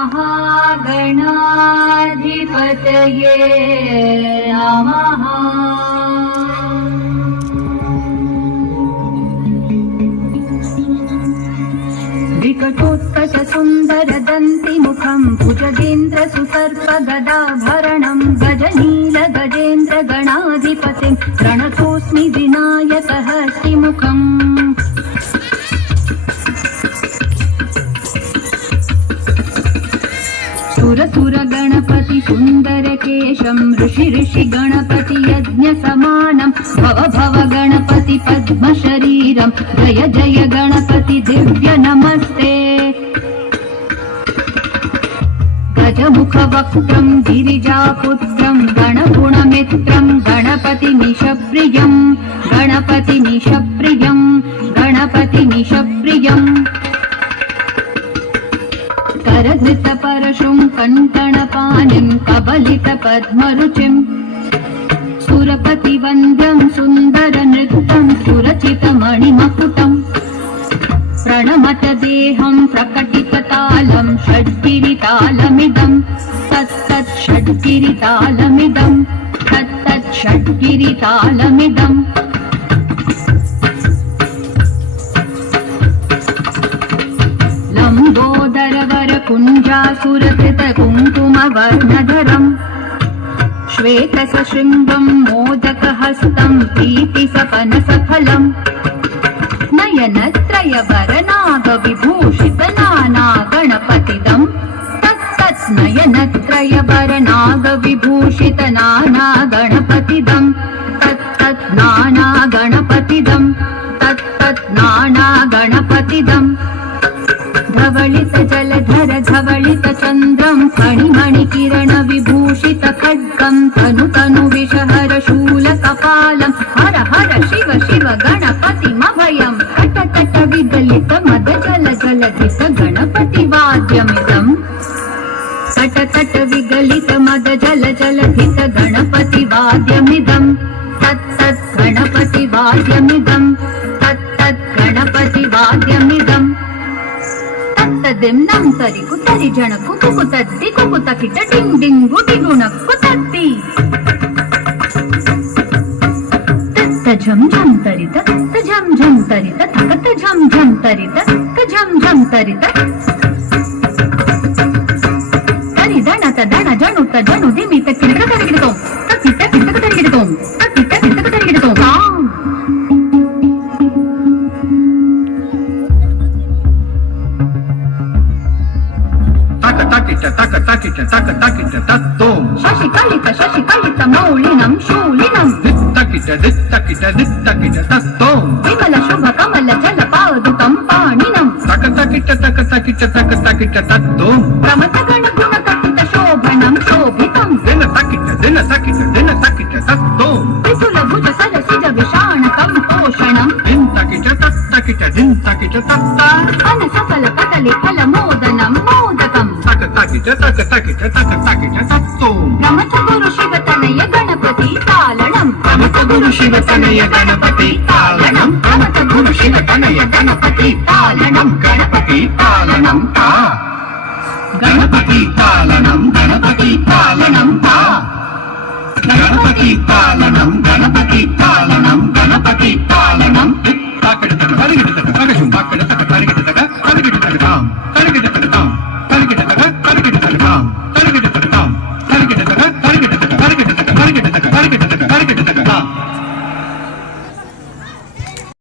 महागणाधिपतये नमः। विकटोत्कचसुन्दरदन्तिमुखं भुजगेन्द्रसुसर्पगदाभरणं गजनील गजेन्द्र गणाधिपतिं प्रणतोऽस्मि विनायकहस्तिमुखम्। सुरसुर गणपति सुन्दरकेशं ऋषि गणपति यज्ञसमानं भव भव गणपति पद्मशरीरं जय जय गणपति दिव्य नमस्ते। गजमुखवक्त्रं गिरिजापुत्रं गणगुणमित्रं गणपतिमिषप्रियं गणपतिमिषप्रियं गणपतिमिषप्रियं। करधृतपरशुं कण्कणपाणिं कबलितपद्मरुचिं सुरपतिवन्द्यं सुन्दरनृत्यं सुरचितमणिमकुटम्। प्रणमत देहं प्रकटिततालं षड्गिरितालमिदं तत्तत् षड्गिरितालमिदं तत्तत् षड्गिरितालमिदम्। लम्बोदरवरकुञ्जासुरकृतकुङ्कुमवर्णधरम् श्वेतसशृङ्गं मोदकहस्तं प्रीतिसपनसफलम् नयनत्रयवरनागविभूषितनानागणपतिदं तत्तत् नयनत्रयवरनागविभूषितनानागणपतिदं तत्तत् नानागणपतिदं तत्तत् नानागणपतिदम्। धवलित जलधर धवलित चन्द्रं फणिमणिकिरण विभूषित खड्गं तनु तनु विषहर शूलकपालं हर हर शिव शिव गणपतिमभयं। तट तट विगलित मद जल जलधित गणपति वाद्यमिदं तट तट विगलित मद जल जलधित गणपति वाद्यमिदं तत्तत् गणपति वाद्यमिदं तत्तत् गणपति वाद्यमिदं। तद्दिं नं तरि कुतरि जण कुकु तद्दि कुकु तकिट डिंग डिंग गुटि गुणक्कु तद्दि तत्त झं झं तरित त झं झं तरित तकत झं झं तरित त झं झं तरित तरि दण त दण जणु त जणु दिमित किरक तरिगिडतों तकिट किरक तरिगिडतों तकिट किरक तरिगिडतों। शशिकलित मौलिनं शूलिनं दित्तकिट तत्तों विमल शुभ कमल जलपादुकं पाणिनं तकतकिट तत्तों प्रमथ गण गुण कटित शोभनं शोभितं दिनतकिट तत्तों त्रिशूल भुज सरसिज विषाणकं पोषणं दिन्तकिट तत्ता अनसफल कदली फल मोदनं मोदकं तकतकिट तत्तों नमत गुरु शिवतनय गणपति तालनं नमत गुरु शिवतनय गणपति तालनं नमत गुरु शिवतनय गणपति तालनं गणपति तालनं ता गणपति तालनं गणपति तालनं ता गणपति तालनं गणपति तालनं गणपति तालनं ताकड़ तक हरिगिड़ तक हरिशुं ताकड़ तक हरिगिड़ तक ताम